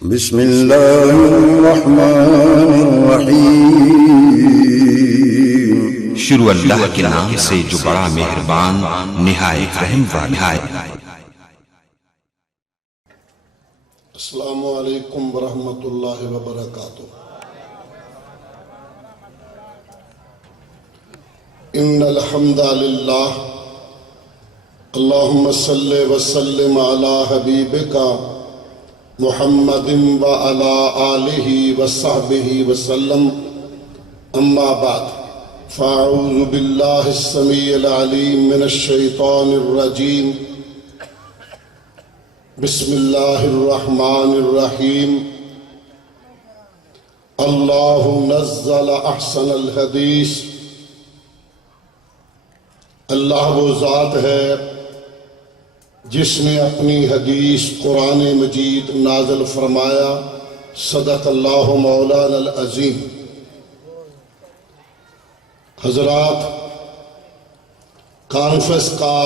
بسم اللہ الرحمن الرحیم۔ شروع اللہ کے نام سے جو بڑا مہربان نہایت رحم والا ہے۔ السلام علیکم ورحمۃ اللہ وبرکاتہ۔ ان الحمد للہ اللہم صلی وسلم علی حبیبک محمد وعلی آلہ وصحبہ وسلم، اما بعد فاعوذ باللہ السمیع العلیم من الشیطان الرجیم، بسم اللہ الرحمن الرحیم۔ اللہ نزل احسن الحدیث، اللہ وہ ذات ہے جس نے اپنی حدیث قرآن مجید نازل فرمایا۔ صدق اللہ مولانا العظیم۔ حضرات، کانفرنس کا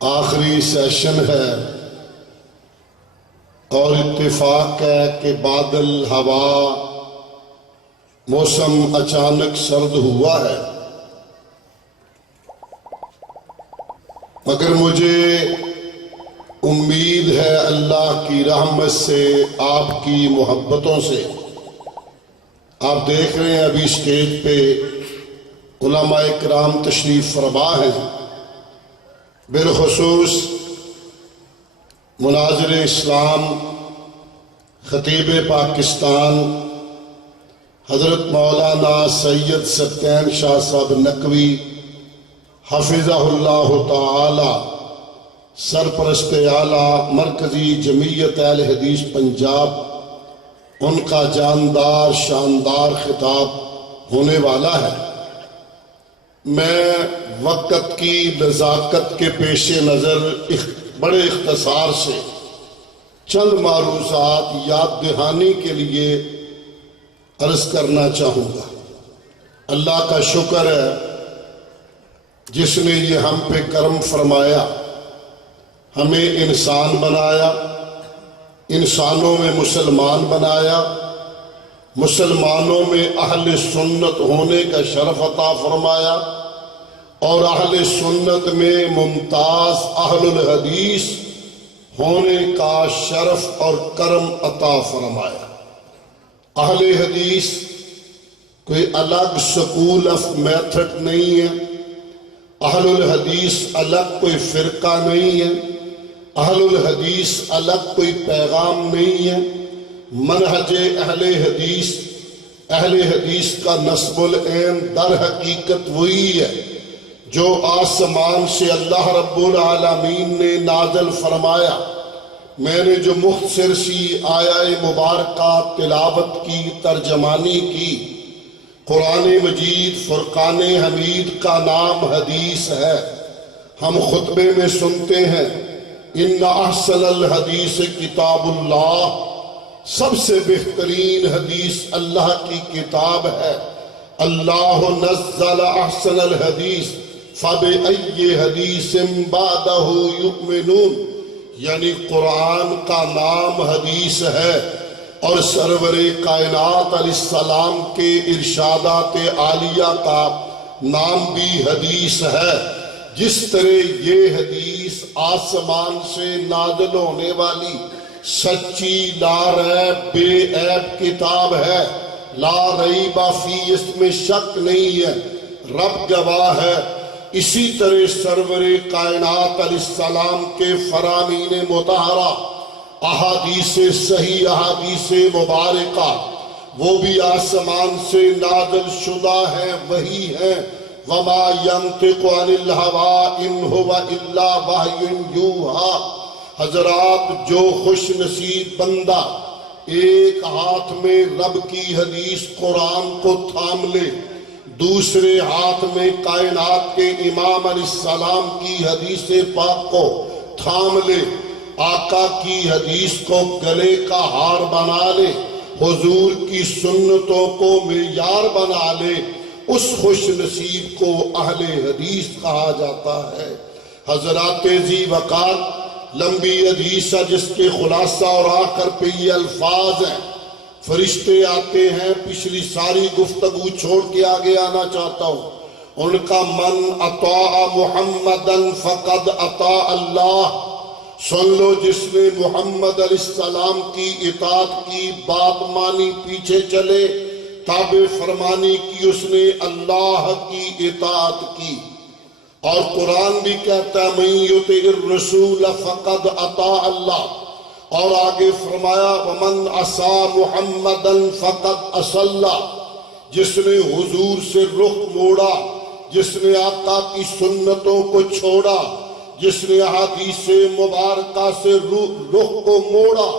آخری سیشن ہے اور اتفاق ہے کہ بادل، ہوا، موسم اچانک سرد ہوا ہے، مگر مجھے امید ہے اللہ کی رحمت سے، آپ کی محبتوں سے۔ آپ دیکھ رہے ہیں ابھی اسٹیج پہ علماء کرام تشریف فرما ہیں، بالخصوص مناظر اسلام خطیب پاکستان حضرت مولانا سید ستین شاہ صاحب نقوی حفظہ اللہ تعالی، سرپرست اعلیٰ مرکزی جمعیت اہل حدیث پنجاب، ان کا جاندار شاندار خطاب ہونے والا ہے۔ میں وقت کی نزاکت کے پیش نظر بڑے اختصار سے چند معروضات یاد دہانی کے لیے عرض کرنا چاہوں گا۔ اللہ کا شکر ہے جس نے یہ ہم پہ کرم فرمایا، ہمیں انسان بنایا، انسانوں میں مسلمان بنایا، مسلمانوں میں اہل سنت ہونے کا شرف عطا فرمایا، اور اہل سنت میں ممتاز اہل الحدیث ہونے کا شرف اور کرم عطا فرمایا۔ اہل حدیث کوئی الگ سکول آف میتھڈ نہیں ہے، اہل الحدیث الگ کوئی فرقہ نہیں ہے، اہل الحدیث الگ کوئی پیغام نہیں ہے۔ منہج اہل حدیث کا نصب العین در حقیقت وہی ہے جو آسمان سے اللہ رب العالمین نے نازل فرمایا۔ میں نے جو مختصر سی آیہ مبارکہ تلاوت کی، ترجمانی کی، قرآن مجید فرقان حمید کا نام حدیث ہے۔ ہم خطبے میں سنتے ہیں ان احسن الحدیث کتاب اللہ، سب سے بہترین حدیث اللہ کی کتاب ہے۔ اللہ نزل احسن الحدیث فبأي حدیث بعدہ یؤمنون، یعنی قرآن کا نام حدیث ہے، اور سرور کائنات علیہ السلام کے ارشادات عالیہ کا نام بھی حدیث ہے۔ جس طرح یہ حدیث آسمان سے نازل ہونے والی سچی لا ریب بے عیب کتاب ہے، لا ریب فی، اس میں شک نہیں ہے، رب گواہ ہے۔ اسی طرح سرور کائنات علیہ السلام کے فرامین مطہرہ، احادیث صحیح، احادیث مبارکہ، وہ بھی آسمان سے نازل شدہ ہیں، وہی ہیں۔ وما ينطق عن الهوى ان هو الا وحی یوحی۔ حضرات، جو خوش نصیب بندہ ایک ہاتھ میں رب کی حدیث قرآن کو تھام لے، دوسرے ہاتھ میں کائنات کے امام علیہ السلام کی حدیث پاک کو تھام لے، آقا کی حدیث کو گلے کا ہار بنا لے، حضور کی سنتوں کو معیار بنا لے، اس خوش نصیب کو اہل حدیث کہا جاتا ہے۔ حضرات ذی وقار، لمبی حدیث ہے جس کے خلاصہ اور آخر پہ یہ الفاظ ہیں. فرشتے آتے ہیں، پچھلی ساری گفتگو چھوڑ کے آگے آنا چاہتا ہوں. ان کا من اطاع محمدن فقد اطاع اللہ. سن لو، جس نے محمد علیہ السلام کی اطاعت کی، بات مانی، پیچھے چلے، تابع فرمانی کی، اس نے اللہ کی اطاعت کی. اور قرآن بھی کہتا ہے من یطع الرسول فقد اطاع اللہ. اور آگے فرمایا ومن عصا محمدا فقد عصى اللہ. جس نے حضور سے رخ موڑا، جس نے آقا کی سنتوں کو چھوڑا، جس نے احادیث مبارکہ سے رخ کو موڑا،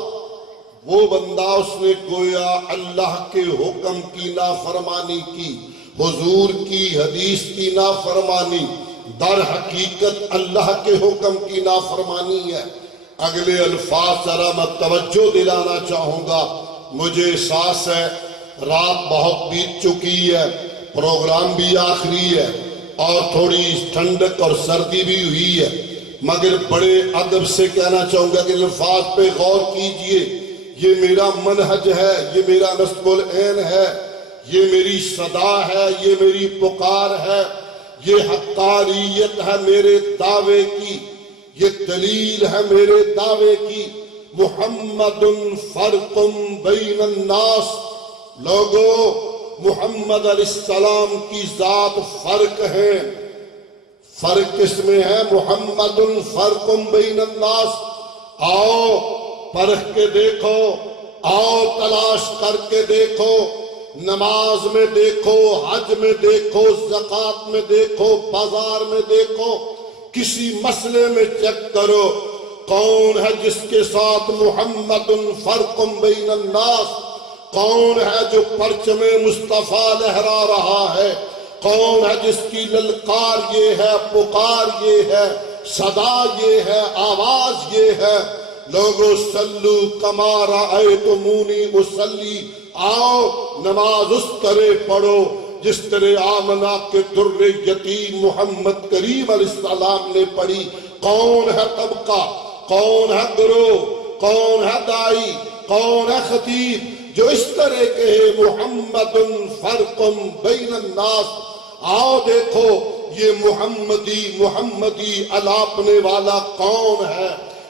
وہ بندہ، اس نے گویا اللہ کے حکم کی نافرمانی کی، حضور کی حدیث کی نافرمانی، در حقیقت اللہ کے حکم کی نافرمانی ہے. اگلے الفاظ ذرا میں توجہ دلانا چاہوں گا. مجھے احساس ہے رات بہت بیت چکی ہے، پروگرام بھی آخری ہے اور تھوڑی ٹھنڈک اور سردی بھی ہوئی ہے، مگر بڑے ادب سے کہنا چاہوں گا کہ الفاظ پہ غور کیجئے. یہ میرا منہج ہے، یہ میرا نصب العین ہے، یہ میری صدا ہے، یہ میری پکار ہے، یہ حقانیت ہے میرے دعوے کی، یہ دلیل ہے میرے دعوے کی. محمد فرق بین الناس. لوگو، محمد علیہ السلام کی ذات فرق ہے. فرق کس میں ہے؟ محمد فرق بین الناس. آؤ پرکھ کے دیکھو، آؤ تلاش کر کے دیکھو، نماز میں دیکھو، حج میں دیکھو، زکوٰۃ میں دیکھو، بازار میں دیکھو، کسی مسئلے میں چیک کرو، کون ہے جس کے ساتھ محمد فرق بین الناس؟ کون ہے جو پرچم مصطفیٰ لہرا رہا ہے؟ کون ہے جس کی للکار یہ ہے، پکار یہ ہے، صدا یہ ہے، آواز یہ ہے؟ لوگو صلو کما رأیتمونی اصلی. آؤ نماز اس طرح پڑھو جس طرح آمنہ کے در یتیم محمد کریم علیہ السلام نے پڑھی. کون ہے طبقہ، کون ہے گروہ، کون ہے دائی، کون ہے خطیب جو اس طرح کہے محمد فرق بین الناس؟ آؤ دیکھو یہ محمدی الاپنے والا کون ہے؟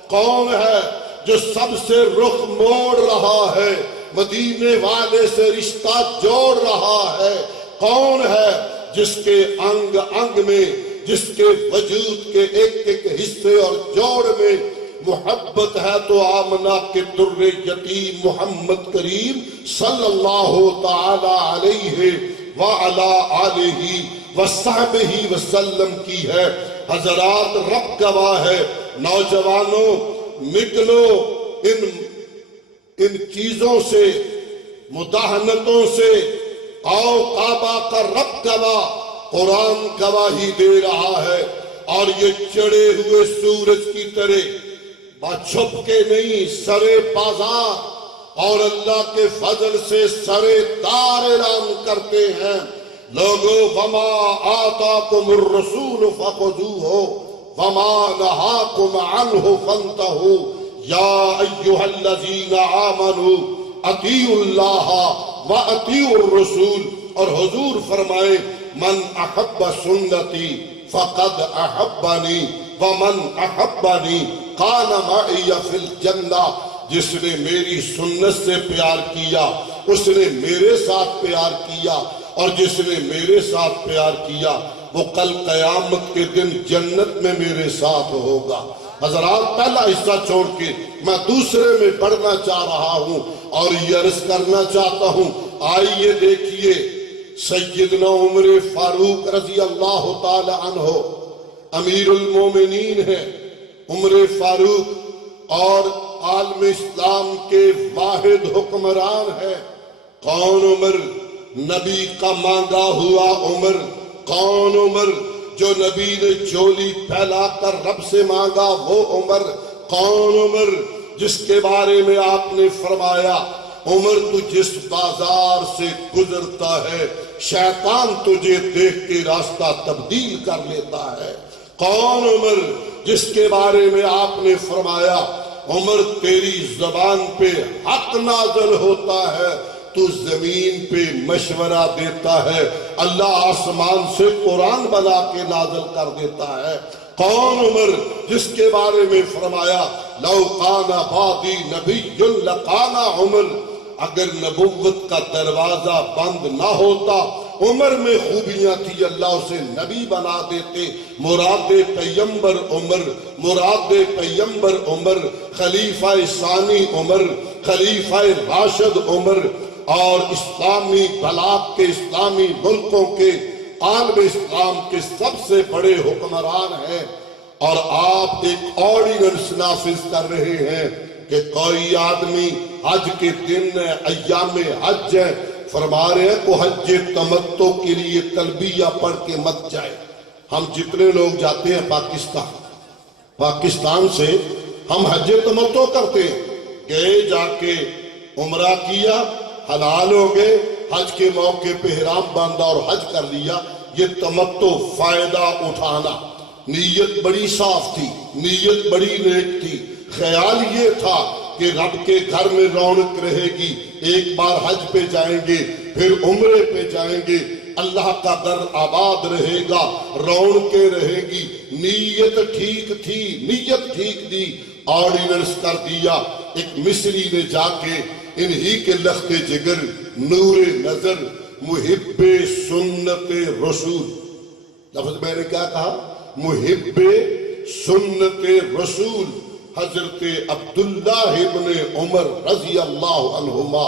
کون ہے جو سب سے رخ موڑ رہا ہے، مدینے والے سے رشتہ جوڑ رہا ہے؟ کون ہے جس کے انگ انگ میں، جس کے وجود کے ایک ایک حصے اور جوڑ میں محبت ہے؟ تو آمنہ کے در یتیم محمد کریم صلی اللہ تعالی علیہ وعلا آلہ وصحبہ وسلم کی ہے. حضرات رب گواہ ہے. نوجوانوں نکلو ان چیزوں سے، مداہنتوں سے. آؤ کعبہ کا رب گواہ، قرآن گواہی دے رہا ہے. اور یہ چڑھے ہوئے سورج کی طرح چھپ کے نہیں، سرے بازار اور اللہ کے فضل سے سرے دار اعلان کرتے ہیں. لوگو وما آتاکم الرسول فخذوہ وما نہاکم عنہ فانتہوا یا ایہا الذین آمنوا اطیعوا اللہ واطیعوا الرسول. اور حضور فرمائے من احب سنتی فقد احبنی ومن احبنی کان معی فی الجنہ. جس نے میری سنت سے پیار کیا اس نے میرے ساتھ پیار کیا، اور جس نے میرے ساتھ پیار کیا وہ کل قیامت کے دن جنت میں میرے ساتھ ہوگا. حضرات پہلا حصہ چھوڑ کے میں دوسرے میں بڑھنا چاہ رہا ہوں اور یہ عرض کرنا چاہتا ہوں. آئیے دیکھیے سیدنا عمر فاروق رضی اللہ تعالی عنہ امیر المومنین ہیں. عمر فاروق اور عالم اسلام کے واحد حکمران ہیں. کون عمر؟ نبی کا مانگا ہوا عمر. کون عمر؟ جو نبی نے جھولی پھیلا کر رب سے مانگا وہ عمر. کون عمر؟ جس کے بارے میں آپ نے فرمایا عمر تو جس بازار سے گزرتا ہے شیطان تجھے دیکھ کے راستہ تبدیل کر لیتا ہے. کون عمر جس کے بارے میں آپ نے فرمایا عمر تیری زبان پہ حق نازل ہوتا ہے، تو زمین پہ مشورہ دیتا ہے، اللہ آسمان سے قرآن بنا کے نازل کر دیتا ہے۔ کون عمر جس کے بارے میں فرمایا لو کان بعدی نبی لکان عمر، اگر نبوت کا دروازہ بند نہ ہوتا عمر میں خوبیاں تھی، اللہ اسے نبی بنا دیتے۔ مراد پیمبر عمر، مراد پیمبر عمر، خلیفہ ثانی عمر، خلیفہ راشد عمر، اور اسلامی بلاغ کے اسلامی ملکوں کے عالم اسلام کے سب سے بڑے حکمران ہیں، اور آپ ایک آرڈیننس نافذ کر رہے ہیں کہ کوئی آدمی حج کے دن ایام حج ہے، فرما رہے ہیں کو حج تمتع کے لیے تلبیہ پڑھ کے مت جائے۔ ہم جتنے لوگ جاتے ہیں پاکستان سے ہم حج تمتع کرتے ہیں، گئے جا کے عمرہ کیا، حلال ہو گئے، حج کے موقع پہ احرام باندھا اور حج کر لیا، یہ تمتع فائدہ اٹھانا۔ نیت بڑی صاف تھی، نیت بڑی نیک تھی، خیال یہ تھا کہ رب کے گھر میں رونق رہے گی، ایک بار حج پہ جائیں گے پھر عمرے پہ جائیں گے، اللہ کا در آباد رہے گا، رونقیں رہے گی۔ نیت ٹھیک تھی، نیت ٹھیک تھی، آرڈیننس کر دیا۔ ایک مصری نے جا کے انہی کے لخت جگر، نور نظر، محب سنت رسول، لفظ میں نے کیا کہا؟ محب سنت رسول حضرت عبداللہ ابن عمر رضی اللہ عنہما،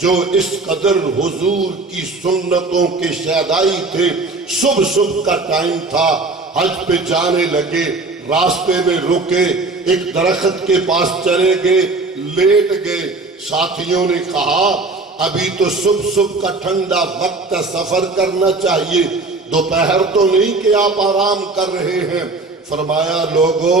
جو اس قدر حضور کی سنتوں کے شیدائی تھے، صبح کا ٹائم تھا، حج پہ جانے لگے، راستے میں رکے، ایک درخت کے پاس چلے گئے، لیٹ گئے۔ ساتھیوں نے کہا ابھی تو صبح کا ٹھنڈا وقت سفر کرنا چاہیے، دوپہر تو نہیں کہ آپ آرام کر رہے ہیں۔ فرمایا لوگو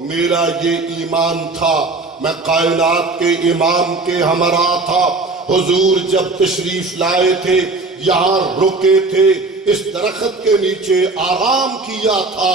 میرا یہ ایمان تھا، میں کائنات کے امام کے ہمراہ تھا، حضور جب تشریف لائے تھے یہاں رکے تھے، اس درخت کے نیچے آرام کیا تھا،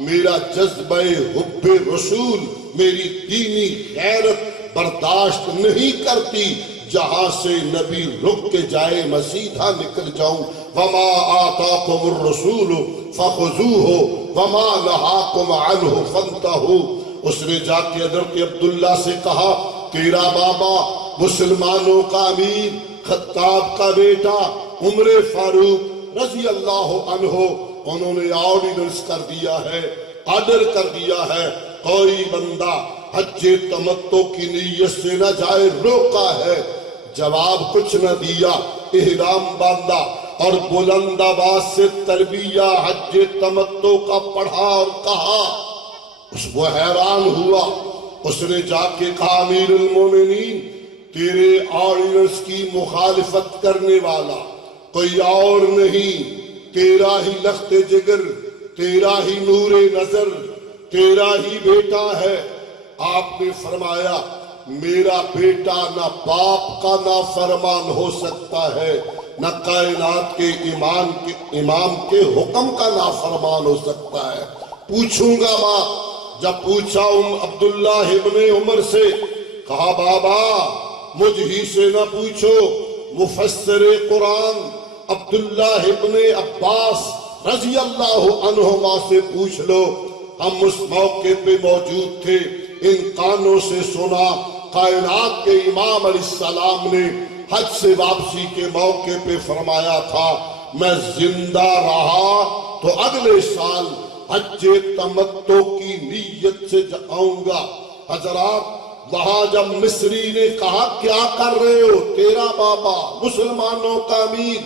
میرا جذبہ حب رسول، میری دینی غیرت برداشت نہیں کرتی جہاں سے نبی رک کے جائے میں سیدھا نکل جاؤں۔ وما آتاکم الرسول فخذوہ وما نہاکم عنہ فانتہوا۔ اس نے جا کے حضرت عبداللہ سے کہا تیرا بابا مسلمانوں کا امیر، خطاب کا بیٹا عمر فاروق رضی اللہ عنہ، انہوں نے آرڈیننس کر دیا ہے، آرڈر کر دیا ہے، کوئی بندہ حج تمتع کی نیت سے نہ جائے، روکا ہے۔ جواب کچھ نہ دیا، احرام باندھا اور بلند آواز سے تلبیہ حج تمتع کا پڑھا اور کہا۔ اس وہ حیران ہوا، اس نے جا کے کہا امیر المومنین تیرے آرڈیننس کی مخالفت کرنے والا کوئی اور نہیں، تیرا ہی لخت جگر، تیرا ہی نور نظر، تیرا ہی بیٹا ہے۔ آپ نے فرمایا میرا بیٹا نہ باپ کا نافرمان ہو سکتا ہے، نہ کائنات کے امام کے حکم کا نافرمان ہو سکتا ہے۔ پوچھوں گا بات، جب پوچھا عبداللہ ابن عمر سے، کہا بابا مجھ ہی سے نہ پوچھو، مفسر قرآن عبداللہ ابن عباس رضی اللہ عنہما سے پوچھ لو، ہم اس موقع پہ موجود تھے، ان کانوں سے سنا کائنات کے امام علیہ السلام نے حج سے واپسی کے موقع پہ فرمایا تھا میں زندہ رہا تو اگلے سال حج تمتع کی نیت سے جاؤں گا۔ حضرات وہاں جب مصری نے کہا کیا کر رہے ہو، تیرا بابا مسلمانوں کا امیر،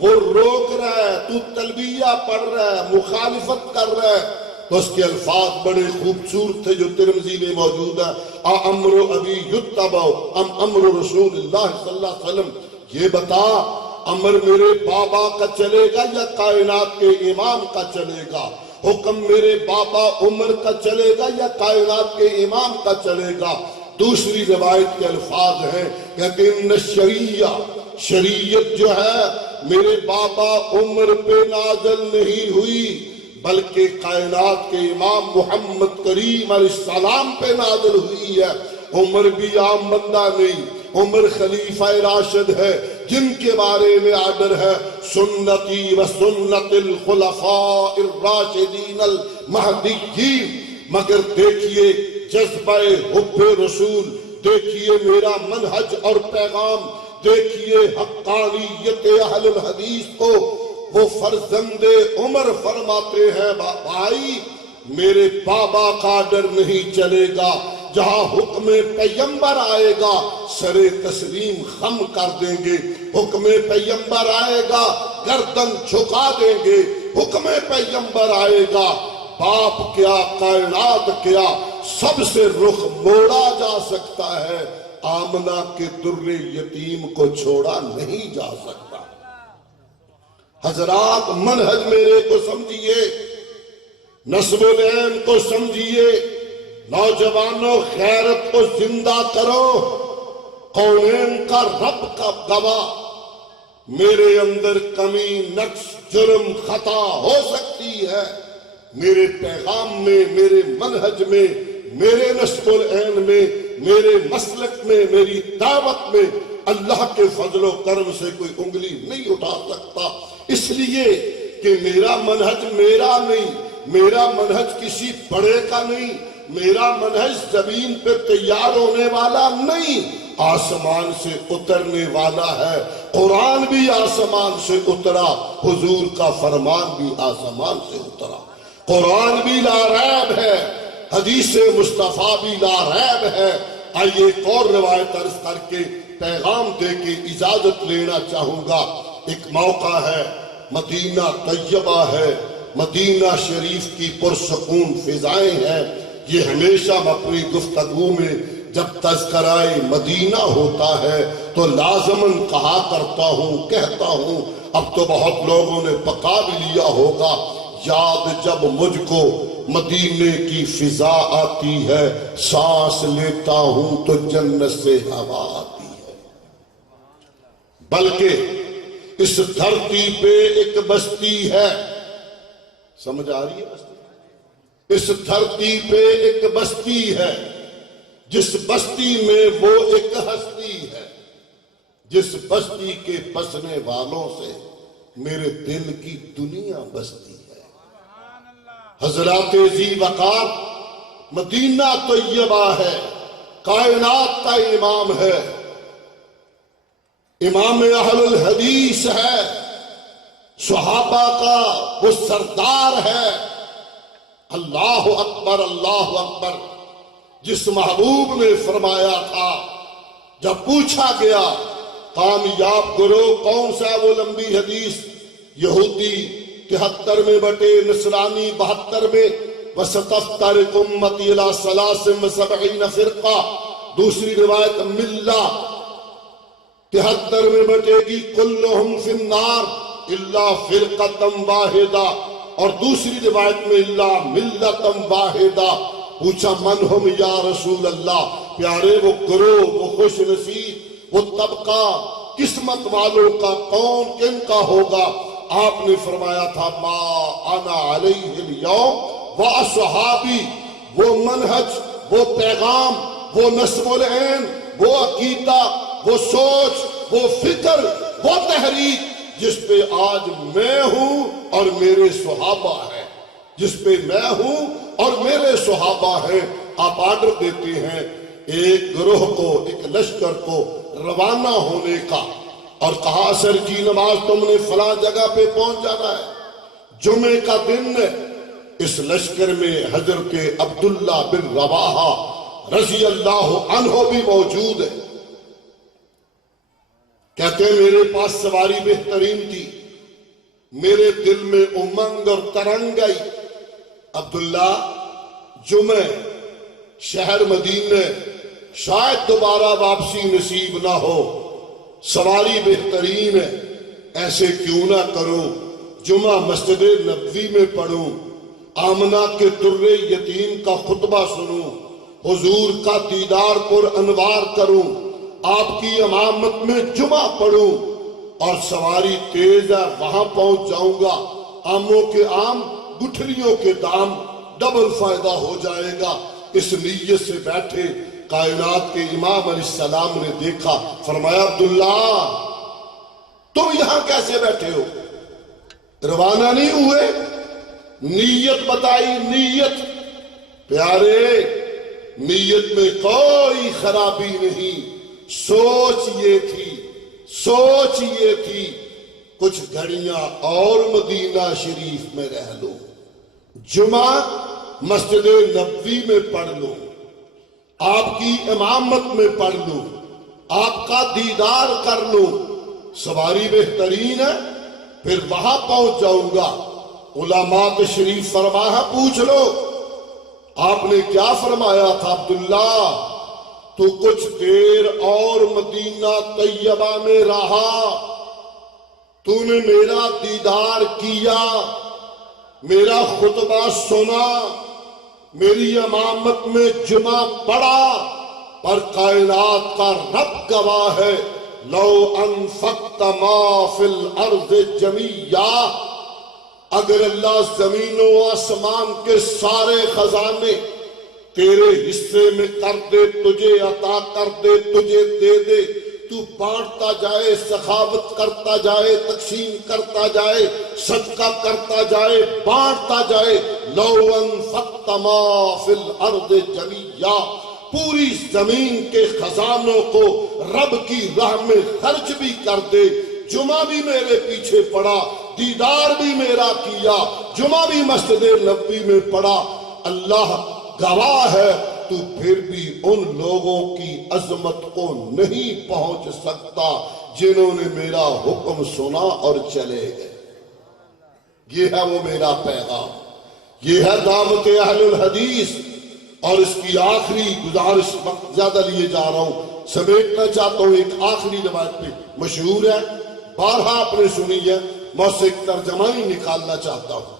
وہ روک رہا ہے، تو تلبیہ پڑھ رہا ہے، مخالفت کر رہا ہے، تو اس کے الفاظ بڑے خوبصورت تھے جو ترمذی میں موجود ہے، امر ابی یتبع ام امر رسول اللہ صلی اللہ علیہ وسلم، یہ بتا امر میرے بابا کا چلے گا یا کائنات کے امام کا چلے گا، حکم میرے بابا عمر کا چلے گا یا کائنات کے امام کا چلے گا۔ دوسری روایت کے الفاظ ہیں کہ ان شریعت جو ہے میرے بابا عمر پہ نازل نہیں ہوئی بلکہ کائنات کے امام محمد کریم علیہ السلام پہ نازل ہوئی ہے۔ عمر بھی عام بندہ نہیں، عمر خلیفہ راشد ہے جن کے بارے میں آرڈر ہے سنتی و سنت الخلفاء الراشدین المہدیین۔ مگر دیکھیے جذبہ حب رسول، دیکھیے میرا منہج اور پیغام، دیکھیے حقانیت اہل الحدیث کو۔ وہ فرزند عمر فرماتے ہیں بھائی میرے بابا کا ڈر نہیں چلے گا، جہاں حکم پیغمبر آئے گا سر تسلیم خم کر دیں گے، حکم پیغمبر آئے گا گردن جھکا دیں گے، حکم پیغمبر آئے گا باپ کیا کائنات کیا سب سے رخ موڑا جا سکتا ہے، آمنہ کے در یتیم کو چھوڑا نہیں جا سکتا۔ حضرات منہج میرے کو سمجھیے، نسب العین کو سمجھیے، نوجوانوں غیرت کو زندہ کرو۔ کونین کا رب کا گواہ، میرے اندر کمی نقص جرم خطا ہو سکتی ہے، میرے پیغام میں، میرے منہج میں، میرے نسب العین میں، میرے مسلک میں، میری دعوت میں اللہ کے فضل و کرم سے کوئی انگلی نہیں اٹھا سکتا، اس لیے کہ میرا منہج میرا نہیں، میرا منہج کسی بڑے کا نہیں، میرا منہج زمین پہ تیار ہونے والا نہیں، آسمان سے اترنے والا ہے۔ قرآن بھی آسمان سے اترا، حضور کا فرمان بھی آسمان سے اترا، قرآن بھی لا ریب ہے، حدیث مصطفیٰ بھی لا ریب ہے۔ آئیے ایک اور روایت عرض کر کے پیغام دے کے اجازت لینا چاہوں گا۔ ایک موقع ہے، مدینہ طیبہ ہے، مدینہ شریف کی پرسکون فضائیں ہیں۔ یہ ہمیشہ اپنی گفتگو میں جب تذکرہ مدینہ ہوتا ہے تو لازماً کہا کرتا ہوں، کہتا ہوں، اب تو بہت لوگوں نے پکا بھی لیا ہوگا، یاد جب مجھ کو مدینے کی فضا آتی ہے، سانس لیتا ہوں تو جنت سے ہوا آتی ہے۔ بلکہ اس دھرتی پہ ایک بستی ہے، سمجھ آ رہی ہے بستی؟ اس دھرتی پہ ایک بستی ہے، جس بستی میں وہ ایک ہستی ہے، جس بستی کے بسنے والوں سے میرے دل کی دنیا بستی ہے۔ حضرات ذی وقار مدینہ طیبہ ہے، کائنات کا امام ہے، امام اہل الحدیث ہے، صحابہ کا وہ سردار ہے۔ اللہ اکبر اللہ اکبر، جس محبوب نے فرمایا تھا جب پوچھا گیا کامیاب گروہ کون سا وہ لمبی حدیث، یہودی 73 میں بٹے، نصرانی 72 میں، وَسَتَفْتَرِقُ أُمَّتِي إِلَىٰ ثَلَاثٍ وَسَبْعِينَ فِرْقَةً، دوسری روایت ملہ 73 میں بٹے گی، كُلُّهُمْ فِي النَّارِ إِلَّا فِرْقَةً وَاحِدَةً، اور دوسری روایت میں إِلَّا مِلَّةً وَاحِدَةً۔ پوچھا من ہم یا رسول اللہ، پیارے وہ گروہ، وہ خوش نصیب، وہ طبقہ قسمت والوں کا کون کن کا ہوگا؟ آپ نے فرمایا تھا ما انا علیہ اليوم واصحابی، وہ منہج، وہ پیغام، وہ نسب العین، وہ عقیدہ، وہ سوچ، وہ فکر، وہ تحریک جس پہ آج میں ہوں اور میرے صحابہ ہیں، جس پہ میں ہوں اور میرے صحابہ ہیں۔ آپ آرڈر دیتے ہیں ایک گروہ کو، ایک لشکر کو روانہ ہونے کا، اور کہا عصر کی نماز تم نے فلاں جگہ پہ پہنچ جانا ہے، جمعے کا دن ہے۔ اس لشکر میں حضرت عبداللہ بن رواحہ رضی اللہ عنہ بھی موجود ہے۔ کہتے ہیں میرے پاس سواری بہترین تھی، میرے دل میں امنگ اور ترنگ آئی، عبداللہ جمعہ شہر مدینہ شاید دوبارہ واپسی نصیب نہ ہو، سواری بہترین ہے، ایسے کیوں نہ کروں، جمعہ مسجد نبوی میں پڑھوں، آمنہ کے در یتیم کا خطبہ سنوں، حضور کا دیدار پر انوار کروں، آپ کی امامت میں جمعہ پڑھوں، اور سواری تیز ہے وہاں پہنچ جاؤں گا، آموں کے آم گٹھلیوں کے دام ڈبل فائدہ ہو جائے گا۔ اس نیت سے بیٹھے کائنات کے امام علیہ السلام نے دیکھا، فرمایا عبداللہ تم یہاں کیسے بیٹھے ہو؟ روانہ نہیں ہوئے؟ نیت بتائی، نیت پیارے، نیت میں کوئی خرابی نہیں، سوچ یہ تھی کچھ گھڑیاں اور مدینہ شریف میں رہ لو، جمعہ مسجد نبوی میں پڑھ لو، آپ کی امامت میں پڑھ لو، آپ کا دیدار کر لو، سواری بہترین ہے، پھر وہاں پہنچ جاؤں گا، علماء تشریف فرما ہے، پوچھ لو۔ آپ نے کیا فرمایا تھا؟ عبداللہ تو کچھ دیر اور مدینہ طیبہ میں رہا، تو نے میرا دیدار کیا، میرا خطبہ سنا، میری امامت میں جمعہ پڑھا، پر کائنات کا رب گواہ ہے، لو انفقت ما فی الارض جمیعا، اگر اللہ زمین و آسمان کے سارے خزانے تیرے حصے میں کر دے، تجھے عطا کر دے، تجھے دے دے، تو بانٹتا جائے، سخاوت کرتا جائے، تقسیم کرتا جائے، صدقہ کرتا جائے، بانٹتا جائے، لو انفقت ما فی الارض جمیعا، پوری زمین کے خزانوں کو رب کی راہ میں خرچ بھی کر دے، جمعہ بھی میرے پیچھے پڑا، دیدار بھی میرا کیا، جمعہ بھی مسجد نبوی میں پڑا، اللہ گواہ ہے، تو پھر بھی ان لوگوں کی عظمت کو نہیں پہنچ سکتا جنہوں نے میرا حکم سنا اور چلے گئے۔ یہ ہے وہ میرا پیغام، یہ ہے دعوت اہل الحدیث۔ اور اس کی آخری گزارش، وقت زیادہ لیے جا رہا ہوں، سمیٹنا چاہتا ہوں، ایک آخری روایت پہ مشہور ہے، بارہا آپ نے سنی ہے، میں اسے ایک ترجمہ ہی نکالنا چاہتا ہوں۔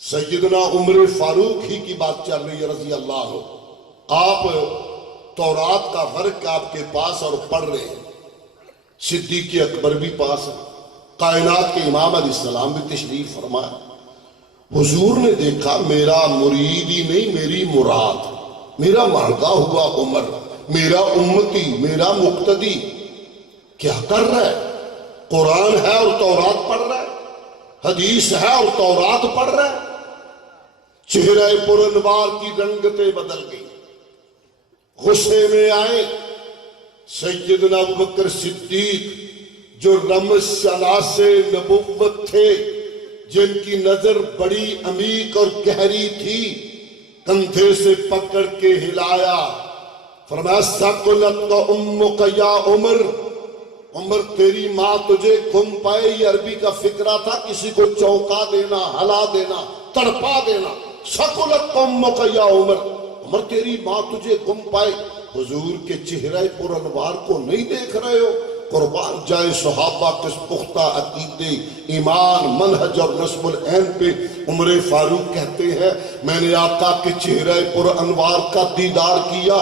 سیدنا عمر فاروق ہی کی بات چل رہی ہے رضی اللہ عنہ، آپ تورات کا ورق آپ کے پاس اور پڑھ رہے ہیں، صدیق اکبر بھی پاس ہے، کائنات کے امام علیہ السلام بھی تشریف فرمایا۔ حضور نے دیکھا میرا مرید ہی نہیں، میری مراد، میرا مانگا ہوا عمر، میرا امتی، میرا مقتدی کیا کر رہا ہے؟ قرآن ہے اور تورات پڑھ رہا ہے، حدیث ہے اور تورات پڑھ رہا ہے۔ چہرہ پر انوار کی رنگتیں بدل گئی، غصے میں آئے۔ سیدنا ابوبکر صدیق جو رمز شناس نبوت تھے، جن کی نظر بڑی عمیق اور گہری تھی، کندھے سے پکڑ کے ہلایا، فرمایا ثقلت امک یا عمر، عمر تیری ماں تجھے گم پائے۔ یہ عربی کا فقرہ تھا، کسی کو چونکا دینا، ہلا دینا، تڑپا دینا۔ ثقلت امک یا عمر، عمر تیری ماں تجھے گم پائے۔ حضور کے چہرے پر انوار کو نہیں دیکھ رہے ہو؟ قربان جائے صحابہ کے پختہ عقیدے، ایمان، منہج اور نصب العین پہ عمر فاروق کہتے ہیں میں نے آقا کے چہرے پر انوار کا دیدار کیا،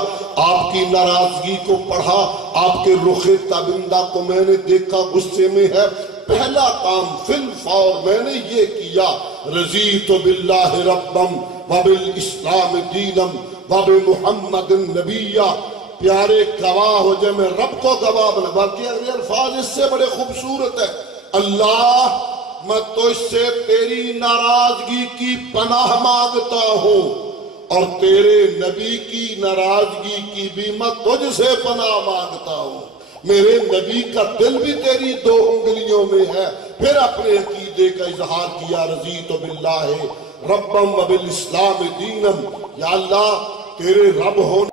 آپ کی ناراضگی کو پڑھا، آپ کے رخ تابندہ کو میں نے دیکھا، غصے میں ہے۔ پہلا کام فی الفور میں نے یہ کیا، رضیت باللہ ربم وبالاسلام دینم وبمحمد نبیہ، پیارے گواہ ہو جائے میں رب کو گواہ بنا۔ باقی اگلے الفاظ اس سے بڑے خوبصورت ہے، اللہ میں تجھ سے تیری ناراضگی کی پناہ مانگتا ہوں، اور تیرے نبی کی ناراضگی کی بھی میں تجھ سے پناہ مانگتا ہوں۔ میرے نبی کا دل بھی تیری دو انگلیوں میں ہے۔ پھر اپنے عقیدے کا اظہار کیا، رضیت باللہ ربم وبالاسلام دینم، یا اللہ تیرے رب ہونے